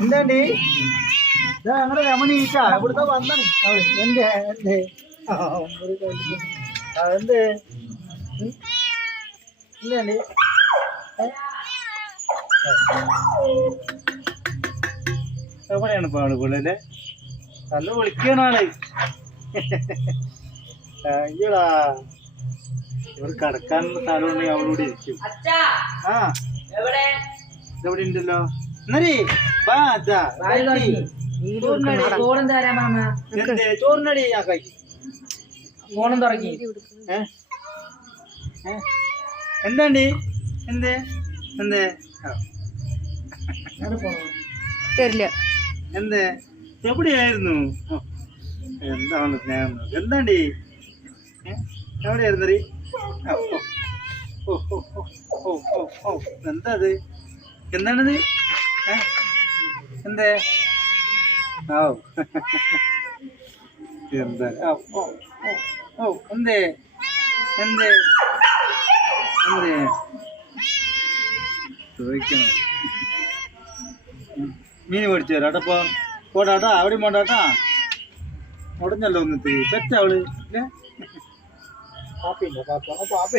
എന്താണ്ടി ഞങ്ങളുടെ രമണീറ്റാ ഇവിടുത്തെ വന്നാണ് എന്തേ എന്തേ എന്ത് ഇല്ലാണ്ടി എവിടെയാണ് ഇപ്പൊ ആള് പിള്ളേരെ നല്ല വിളിക്കണ ആള് അയ്യോടാ ഇവർ കിടക്കാനുള്ള സ്ഥലമുണ്ടെങ്കിൽ അവളോട് ഇരിക്കും. ആ ഇതെവിടെ ഉണ്ടല്ലോ എന്നരി ചോറിനടി ഞാൻ കഴിക്കും. ഫോണും തുടങ്ങി എന്താണ്ടി എന്തേ എന്തേ തരില്ല. എന്തേ എവിടെയായിരുന്നു? എന്താണ് സ്നേഹം? എന്താണ്ടി എവിടെയായിരുന്നറി? എന്താ അത്? എന്താണത്? എന്തേ ഓ എന്താ എന്തേ എന്തേ എന്തേ ചോദിക്കണം. മീൻ മേടിച്ചു തരാട്ടപ്പോ പോടാട്ടാ അവിടെ പോണ്ടാട്ടാ മുടഞ്ഞല്ലോ ഒന്നിട്ട് പെറ്റ അവള് പാപ്പില്ല പാപ്പ പാപ്പ